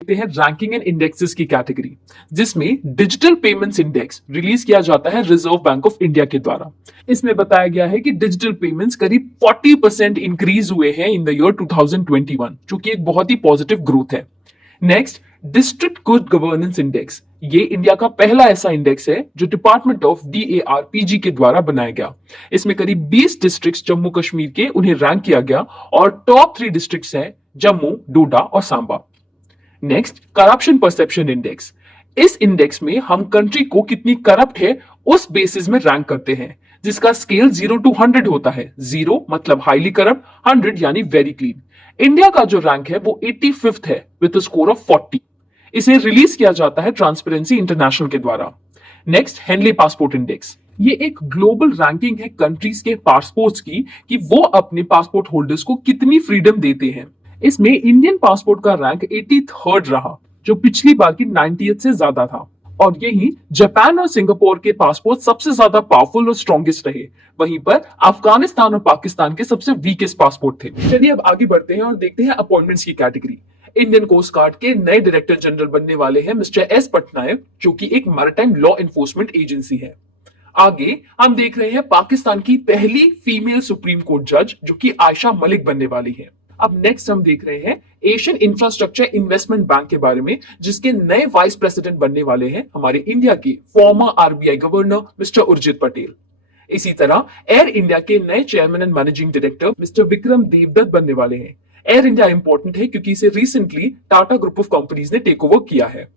देखते हैं ranking and indexes की कैटेगरी, जिसमें डिजिटल पेमेंट्स इंडेक्स रिलीज किया जाता है रिजर्व बैंक ऑफ इंडिया के द्वारा। इसमें बताया गया है कि डिजिटल पेमेंट्स करीब 40% इंक्रीज हुए हैं इन द ईयर 2021, जो कि एक बहुत ही पॉजिटिव ग्रोथ है। Next, district good governance index. ये इंडिया का पहला ऐसा इंडेक्स है जो डिपार्टमेंट ऑफ DARPG के द्वारा बनाया गया। इसमें करीब 20 डिस्ट्रिक्ट्स जम्मू कश्मीर के उन्हें रैंक किया गया और टॉप 3 डिस्ट्रिक्ट्स हैं जम्मू, डोडा और Samba. Next, corruption perception index. इस इंडेक्स में हम कंट्री को कितनी करप्ट है उस बेसिस में रैंक करते हैं, जिसका स्केल 0 to 100 होता है। 0 मतलब हाईली करप्ट, 100 यानी वेरी क्लीन। इंडिया का जो रैंक है वो 85th है विद स्कोर ऑफ 40। इसे रिलीज किया जाता है ट्रांसपेरेंसी इंटरनेशनल के द्वारा। Next, Henley passport index. ये एक ग्लोबल रैंकिंग है कंट्रीज के पासपोर्ट्स की कि वो अपने पासपोर्ट होल्डर्स को कितनी फ्रीडम देते हैं। इसमें इंडियन पासपोर्ट का रैंक 83rd रहा, जो पिछली बार की 90th से ज्यादा था। और यही जापान और सिंगापुर के पासपोर्ट सबसे ज्यादा पावरफुल और स्ट्रॉन्गेस्ट रहे। वहीं पर अफगानिस्तान और पाकिस्तान के सबसे वीकेस्ट पासपोर्ट थे। चलिए अब आगे बढ़ते हैं और देखते हैं अपॉइंटमेंट्स की कैटेगरी। इंडियन कोस्ट गार्ड के नए डायरेक्टर जनरल बनने वाले हैं मिस्टर एस पटनायक, जो कि एक मैरिटाइम लॉ एनफोर्समेंट एजेंसी है। आगे हम देख रहे हैं पाकिस्तान की पहली फीमेल सुप्रीम कोर्ट जज, जो कि आयशा मलिक बनने वाली है। अब नेक्स्ट हम देख रहे हैं एशियन इंफ्रास्ट्रक्चर इन्वेस्टमेंट बैंक के बारे में, जिसके नए वाइस प्रेसिडेंट बनने वाले हैं हमारे इंडिया के former RBI governor mister Urjit Patel. इसी तरह एयर इंडिया के नए chairman and managing director mister Vikram Devdutt बनने वाले हैं। एयर इंडिया इंपॉर्टेंट है क्योंकि इसे recently Tata group of companies ने टेक ओवर किया है।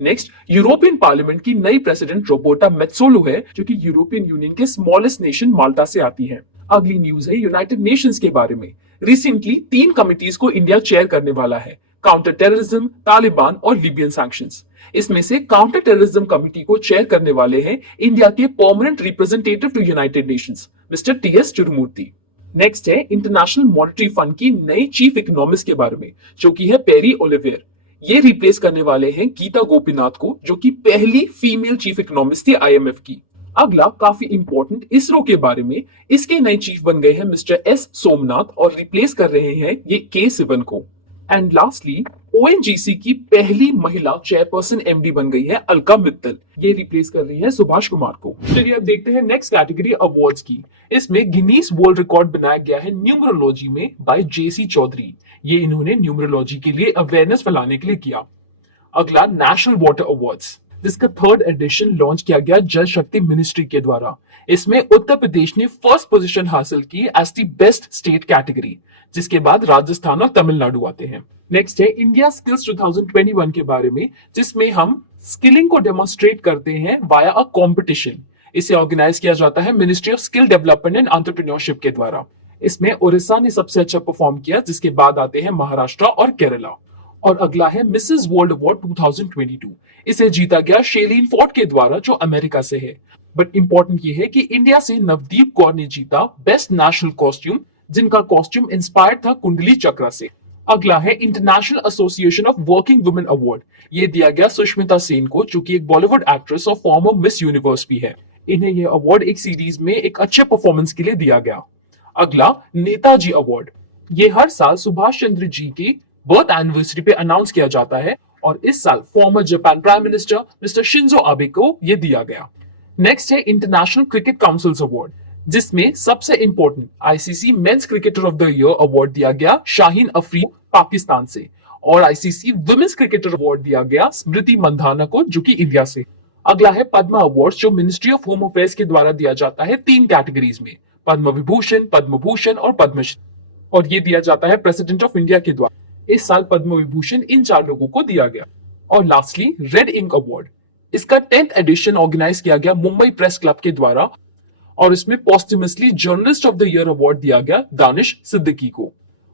नेक्स्ट, यूरोपियन पार्लियामेंट की नई प्रेसिडेंट रोबर्टा मेत्सोलो है, जो कि यूरोपियन यूनियन के स्मॉलेस्ट नेशन माल्टा से आती है। अगली न्यूज है यूनाइटेड नेशंस के बारे में। रिसेंटली 3 कमिटीज को इंडिया चेयर करने वाला है, काउंटर टेररिज्म, तालिबान और लीबियन सैंक्शंस। इसमें से काउंटर टेररिज्म कमिटी को चेयर करने वाले हैं इंडिया के permanent representative to United Nations mister TS Tirumurti. Next है इंटरनेशनल मॉनेटरी फंड की नई चीफ इकोनॉमिस्ट के बारे में, जो कि है पेरी ओलिवियर। ये रिप्लेस करने वाले हैं गीता गोपीनाथ को, जो कि पहली फीमेल चीफ इकोनॉमिस्ट थी IMF की। अगला काफी इंपॉर्टेंट इसरो के बारे में। इसके नए चीफ बन गए हैं मिस्टर S सोमनाथ और रिप्लेस कर रहे हैं ये K सिवन को। एंड लास्टली ONGC की पहली महिला चेयरपर्सन MD बन गई है अलका मित्तल। ये रिप्लेस कर रही है सुभाष कुमार को। चलिए अब देखते हैं नेक्स्ट कैटेगरी अवार्ड्स की। इसमें गिनीज वर्ल्ड रिकॉर्ड बनाया गया है न्यूमरोलॉजी में बाय JC चौधरी। ये इन्होंने न्यूमरोलॉजी के लिए अवेयरनेस फैलाने के लिए किया। अगला नेशनल वाटर अवार्ड्स, जिसका 3rd एडिशन लॉन्च किया गया जल शक्ति मिनिस्ट्री के द्वारा। इसमें उत्तर प्रदेश ने फर्स्ट पोजीशन हासिल की as the best state category, जिसके बाद राजस्थान और तमिलनाडु आते हैं। नेक्स्ट है इंडिया स्किल्स 2021 के बारे में, जिसमें हम स्किलिंग को डेमोन्स्ट्रेट करते हैं वाया अ कॉम्पिटिशन। इसे ऑर्गेनाइज किया जाता है ministry of skill development and entrepreneurship के द्वारा। इसमें उड़ीसा ने सबसे अच्छा परफॉर्म किया, जिसके बाद आते हैं महाराष्ट्र और केरला। और अगला है मिसेस वर्ल्ड अवार्ड 2022। इसे जीता गया शेलीन फोर्ड के द्वारा, जो अमेरिका से है। बट इंपॉर्टेंट ये है कि इंडिया से नवदीप कौर ने जीता बेस्ट नेशनल कॉस्ट्यूम, जिनका कॉस्ट्यूम इंस्पायर्ड था कुंडली चक्र से। अगला है international association of working women award. ये दिया गया सुष्मिता सेन को, जो कि एक बॉलीवुड एक्ट्रेस और फॉर्मर मिस यूनिवर्स भी है। इन्हें यह अवार्ड एक सीरीज में एक अच्छे परफॉर्मेंस के लिए दिया गया। अगला नेताजी अवार्ड। ये हर साल सुभाष चंद्र जी की बर्थ एनिवर्सरी पे अनाउंस किया जाता है और इस साल farmer Japan prime minister mister Shinzo Abe को यह दिया गया। नेक्स्ट है इंटरनेशनल क्रिकेट काउंसिल्स अवार्ड, जिसमें सबसे important ICC men's cricketer of the year award दिया गया शाहीन अफरीदी पाकिस्तान से, और ICC वुमेन्स क्रिकेटर अवार्ड दिया गया स्मृति मंधाना को, जो कि इंडिया से। अगला है पद्मा अवार्ड, जो मिनिस्ट्री ऑफ होम अफेयर्स के द्वारा दिया जाता है 3 कैटेगरीज में, पद्म विभूषण, पद्म भूषण और पद्मश्री, और ये दिया जाता है प्रेसिडेंट ऑफ इंडिया के द्वारा। इस साल पद्म विभूषण इन 4 लोगों को दिया गया। और लास्टली रेड इंक अवार्ड, इसका 10th एडिशन ऑर्गेनाइज किया गया मुंबई प्रेस क्लब के द्वारा, और इसमें posthumously journalist of the year award दिया गया दानिश सिद्दीकी को,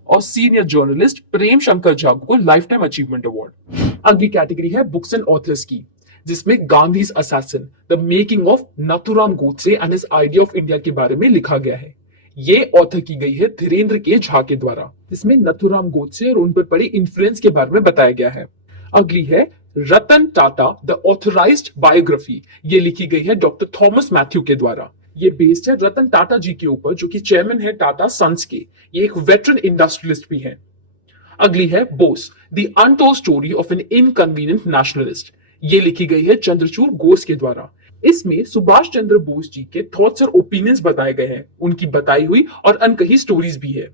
और सीनियर जर्नलिस्ट प्रेम शंकर झा को लाइफ टाइम अचीवमेंट अवार्ड। अगली कैटेगरी है बुक्स एंड ऑथर्स की, जिसमें Gandhi's assassin the making of Nathuram Godse and his idea of India के बारे में लिखा गया है। ये ऑथर की गई है धीरेन्द्र के झा के द्वारा। इसमें नथुराम गोडसे और उन पर पड़े इन्फ्लुएंस के बारे में बताया गया है। अगली है Ratan Tata the authorised biography. ये लिखी गई है डॉक्टर थॉमस मैथ्यू के द्वारा। ये बेस्ड है रतन टाटा जी के ऊपर, जो कि चेयरमैन है टाटा सन्स के। ये एक वेटरन इंडस्ट्रियलिस्ट भी है। अगली है Bose the untold story of an inconvenient nationalist. ये लिखी गई है चंद्रचूड़ घोष के द्वारा। इसमें सुभाष चंद्र बोस जी के थॉट्स और ओपिनियंस बताए गए हैं, उनकी बताई हुई और अनकही स्टोरीज भी है।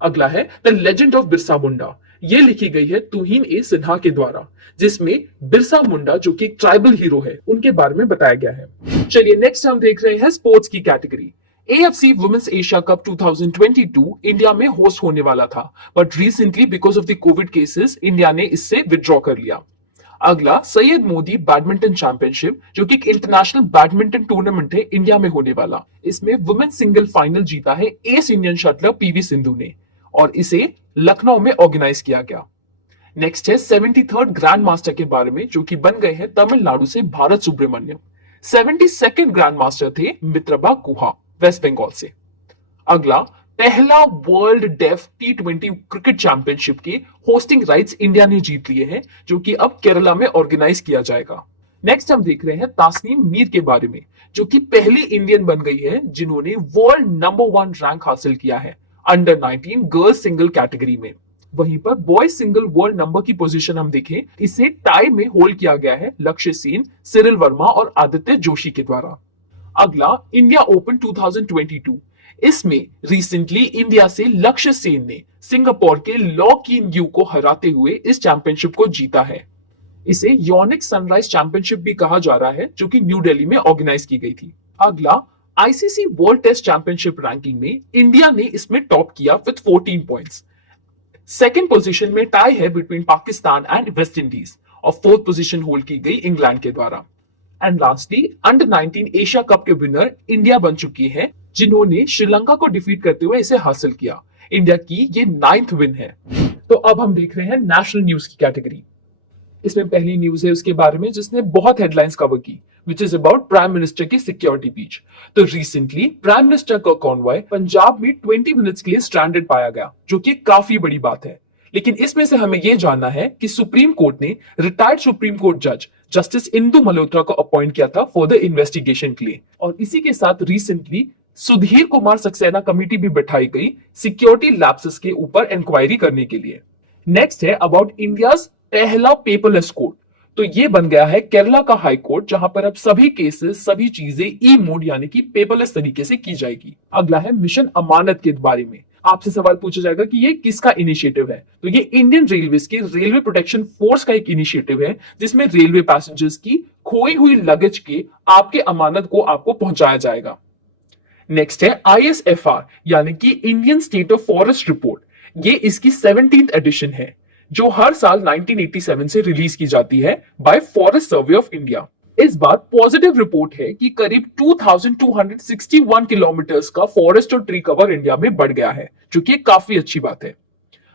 अगला है the legend of Birsa Munda. ये लिखी गई है तुहिन ए सिन्हा के द्वारा, जिसमें बिरसा मुंडा जो कि एक ट्राइबल हीरो है उनके बारे में बताया गया है। चलिए नेक्स्ट हम देख रहे हैं स्पोर्ट्स की category. AFC women's Asia cup 2022 India में होस्ट होने वाला था, but recently because of the covid cases India ने इससे विड्रॉ कर लिया। अगला सैयद मोदी बैडमिंटन चैंपियनशिप, जो कि एक इंटरनेशनल बैडमिंटन टूर्नामेंट है इंडिया में होने वाला। इसमें वुमेन्स सिंगल फाइनल जीता है S Indian shuttler PV Sindhu ने और इसे लखनऊ में ऑर्गेनाइज किया गया। नेक्स्ट है 73rd ग्रैंड मास्टर के बारे में, जो कि बन गए हैं तमिलनाडु से Bharat Subramaniam. 72nd grand master थे मित्रबा गुहा वेस्ट बंगाल से। अगला पहला world deaf T20 cricket championship के होस्टिंग राइट्स इंडिया ने जीत लिए हैं, जो कि अब केरला में ऑर्गेनाइज किया जाएगा। नेक्स्ट हम देख रहे हैं तासनीम मीर के बारे में, जो कि पहली इंडियन बन गई है जिन्होंने वर्ल्ड नंबर 1 रैंक हासिल किया है अंडर 19 गर्ल्स सिंगल कैटेगरी में। वहीं पर बॉयज सिंगल वर्ल्ड नंबर की पोजीशन हम देखें, इसे टाई में होल्ड किया गया है लक्ष्य सेन, सिरिल वर्मा और आदित्य जोशी के द्वारा। अगला इंडिया ओपन 2022। इसमें रिसेंटली इंडिया से लक्ष्य सेन ने सिंगापुर के लॉ कीन यू को हराते हुए इस चैंपियनशिप को जीता है। इसे योनिक्स सनराइज चैंपियनशिप भी कहा जा रहा है, जो कि न्यू दिल्ली में ऑर्गेनाइज की गई थी। अगला ICC world test championship ranking में इंडिया ने इसमें टॉप किया विद 14 पॉइंट्स। सेकेंड पोजीशन में टाई है between Pakistan and West Indies और फोर्थ पोजीशन होल्ड की गई इंग्लैंड के द्वारा। And lastly under 19 Asia cup के विनर इंडिया बन चुकी है, जिन्होंने श्रीलंका को डिफीट करते हुए इसे हासिल किया। इंडिया की ये 9th विन है। तो अब हम देख रहे हैं नेशनल न्यूज की कैटेगरी। इसमें पहली न्यूज है उसके बारे में जिसने बहुत हेडलाइंस कवर की, which is about prime minister की सिक्योरिटी ब्रीच। तो रिसेंटली प्राइम मिनिस्टर का कॉन्वॉय पंजाब में 20 मिनट्स के लिए स्ट्रैंडेड पाया गया, जो कि काफी बड़ी बात है। लेकिन इसमें से हमें यह जानना है कि सुप्रीम कोर्ट ने रिटायर्ड सुप्रीम कोर्ट जज जस्टिस इंदु मल्होत्रा को अपॉइंट किया था फॉर द इन्वेस्टिगेशन के लिए, और इसी के साथ रिसेंटली सुधीर कुमार सक्सेना कमेटी भी बैठाई गई सिक्योरिटी लैप्सेस के ऊपर इंक्वायरी करने के लिए। नेक्स्ट है अबाउट इंडियाज पहला पेपरलेस कोर्ट। तो ये बन गया है केरला का हाई कोर्ट, जहां पर अब सभी केसेस सभी चीजें ई मोड यानी कि पेपरलेस तरीके से की जाएगी। अगला है मिशन अमानत के बारे में। आपसे सवाल पूछा जाएगा कि ये किसका इनिशिएटिव है, तो ये इंडियन रेलवेज के रेलवे प्रोटेक्शन फोर्स का एक इनिशिएटिव है, जिसमें रेलवे पैसेंजर्स की खोई हुई लगेज के आपके अमानत को आपको पहुंचाया जाएगा। नेक्स्ट है ISFR यानी कि Indian state of forest report. ये इसकी 17th एडिशन है, जो हर साल 1987 से रिलीज की जाती है bye forest survey of India. इस बार पॉजिटिव रिपोर्ट है कि करीब 2261 किलोमीटर्स का फॉरेस्ट और ट्री कवर इंडिया में बढ़ गया है, जो कि काफी अच्छी बात है।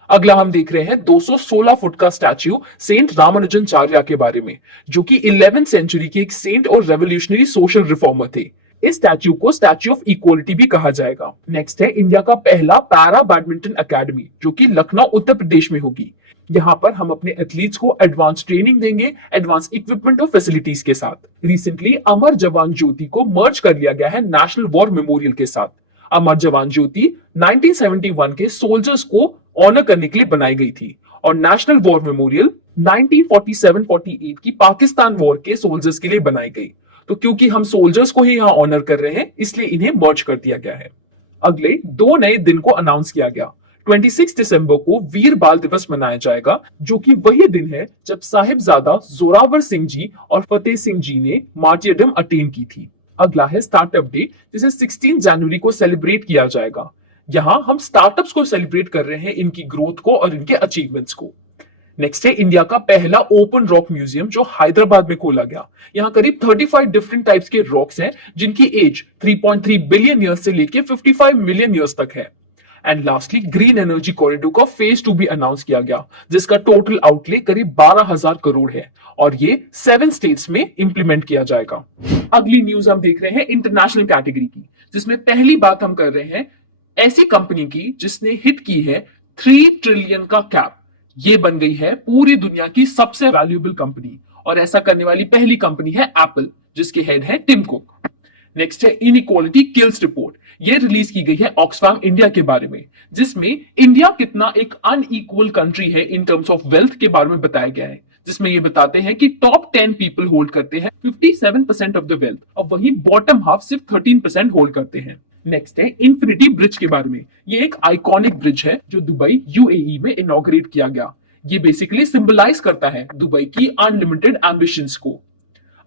अगला हम देख रहे हैं 216 फुट का स्टैच्यू सेंट रामानुजनाचार्य के बारे में, जो कि 11th सेंचुरी के एक सेंट और रेवोल्यूशनरी सोशल रिफॉर्मर थे। इस स्टैच्यू को स्टैच्यू ऑफ इक्वालिटी भी कहा जाएगा। नेक्स्ट है इंडिया का पहला पैरा बैडमिंटन अकेडमी, जो कि लखनऊ उत्तर प्रदेश में होगी। यहाँ पर हम अपने एथलीट्स को एडवांस ट्रेनिंग देंगे, एडवांस इक्विपमेंट और फैसिलिटीज के साथ। रिसेंटली अमर जवान ज्योति को मर्ज कर लिया गया है नेशनल वॉर मेमोरियल के साथ। अमर जवान ज्योति 1971 के सोल्जर्स को ऑनर करने के लिए बनाई गई थी और नेशनल वॉर मेमोरियल 1947-48 की पाकिस्तान वॉर के सोल्जर्स के लिए बनाई गई। तो क्योंकि हम सोल्जर्स को ही यहाँ ऑनर कर रहे हैं, इसलिए इन्हें मर्ज कर दिया गया है। अगले 2 नए दिन को अनाउंस किया गया। 26 दिसंबर को वीर बाल दिवस मनाया जाएगा, जो कि वही दिन है जब साहिबजादा जोरावर सिंह जी और फतेह सिंह जी ने मार्टियरडम अटेन की थी। अगला है स्टार्टअप डे, जिसे 16 जनवरी को सेलिब्रेट किया जाएगा। यहाँ हम स्टार्टअप्स को सेलिब्रेट कर रहे हैं, इनकी ग्रोथ को और इनके अचीवमेंट्स को। नेक्स्ट है इंडिया का पहला ओपन रॉक म्यूजियम, जो हैदराबाद में खोला गया। यहाँ करीब 35 डिफरेंट टाइप्स के रॉक्स हैं, जिनकी एज 3.3 बिलियन ईयर्स से लेके 55 मिलियन ईयर्स तक है। And lastly green energy corridor का फेज 2 भी अनाउंस किया गया, जिसका टोटल आउटले करीब 12,000 करोड़ है और ये 7 स्टेट्स में इंप्लीमेंट किया जाएगा। अगली न्यूज हम देख रहे हैं इंटरनेशनल कैटेगरी की, जिसमें पहली बात हम कर रहे हैं ऐसी कंपनी की जिसने हिट की है 3 ट्रिलियन का कैप। ये बन गई है पूरी दुनिया की सबसे वैल्यूएबल कंपनी, और ऐसा करने वाली पहली कंपनी है एप्पल, जिसके हेड है टिम कुक। नेक्स्ट है इनइक्वालिटी किल्स रिपोर्ट। ये रिलीज की गई है ऑक्सफैम इंडिया के बारे में, जिसमें इंडिया कितना एक अनइक्वल कंट्री है इन टर्म्स ऑफ वेल्थ के बारे में बताया गया है। जिसमें ये बताते हैं कि टॉप 10 पीपल होल्ड करते हैं 57% ऑफ द वेल्थ और वही बॉटम हाफ सिर्फ 13% होल्ड करते हैं। नेक्स्ट है इंफिनिटी ब्रिज के बारे में। ये एक आइकॉनिक ब्रिज है जो दुबई यूएई में इनॉग्रेट किया गया। ये बेसिकली सिंबलाइज करता है दुबई की अनलिमिटेड एम्बिशंस को।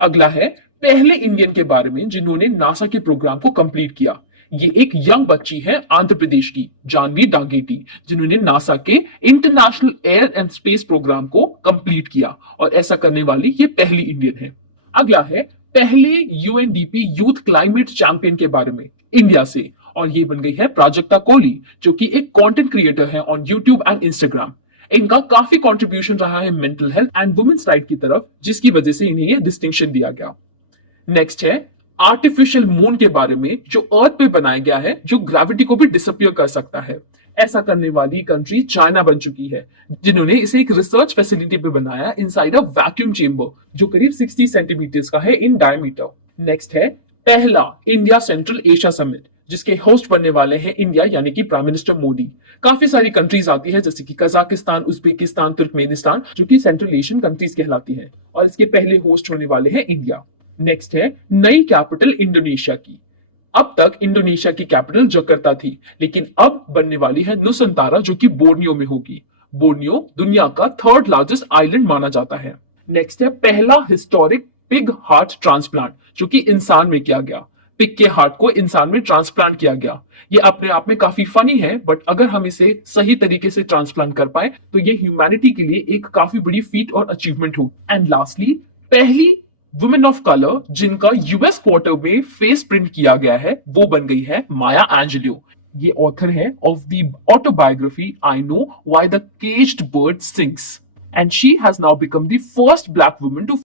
अगला है पहले इंडियन के बारे में जिन्होंने नासा के प्रोग्राम को कंप्लीट किया। ये एक यंग बच्ची है आंध्र प्रदेश की, जानवी डांगेटी, जिन्होंने नासा के international air and space program को कंप्लीट किया और ऐसा करने वाली ये पहली इंडियन है। अगला है पहले यूएनडीपी यूथ क्लाइमेट चैंपियन के बारे में इंडिया से, और ये बन गई है प्राजक्ता कोहली, जो कि एक कंटेंट क्रिएटर है ऑन यूट्यूब एंड इंस्टाग्राम। इनका काफी कंट्रीब्यूशन रहा है mental health and women's right की तरफ, जिसकी वजह से इन्हें यह डिस्टिंक्शन दिया गया। नेक्स्ट है आर्टिफिशियल मून के बारे में, जो अर्थ पे बनाया गया है, जो ग्रेविटी को भी डिसअपियर कर सकता है। ऐसा करने वाली कंट्री चाइना बन चुकी है, जिन्होंने इसे एक रिसर्च फैसिलिटी पे बनाया इनसाइड अ वैक्यूम चेंबर, जो करीब 60 सेंटीमीटर का है इन डायमीटर। नेक्स्ट है पहला इंडिया सेंट्रल एशिया समिट, जिसके होस्ट बनने वाले हैं इंडिया यानी कि प्राइम मिनिस्टर मोदी। काफी सारी कंट्रीज आती है जैसे कि कजाकिस्तान, उज्बेकिस्तान, तुर्कमेनिस्तान, जो कि सेंट्रल एशियन कंट्रीज कहलाती है, और इसके पहले होस्ट होने वाले हैं इंडिया। नेक्स्ट है नई कैपिटल इंडोनेशिया की। अब तक इंडोनेशिया की कैपिटल जकार्ता थी, लेकिन अब बनने वाली है नुसंतारा, जो कि बोर्नियो में होगी। बोर्नियो दुनिया का थर्ड लार्जेस्ट आइलैंड माना जाता है। नेक्स्ट है पहला हिस्टोरिक पिग हार्ट ट्रांसप्लांट, जो कि इंसान में किया गया। पिग के हार्ट को इंसान में ट्रांसप्लांट किया गया। ये अपने आप में काफी फनी है, बट अगर हम इसे सही तरीके से ट्रांसप्लांट कर पाए तो ये ह्यूमैनिटी के लिए एक काफी बड़ी फीट और अचीवमेंट हो। एंड लास्टली पहली वुमेन ऑफ कलर जिनका यूएस क्वार्टर में फेस प्रिंट किया गया है, वो बन गई है माया एंजेलो। ये ऑथर है of the autobiography I know why the caged bird sings, and she has now become the first black woman to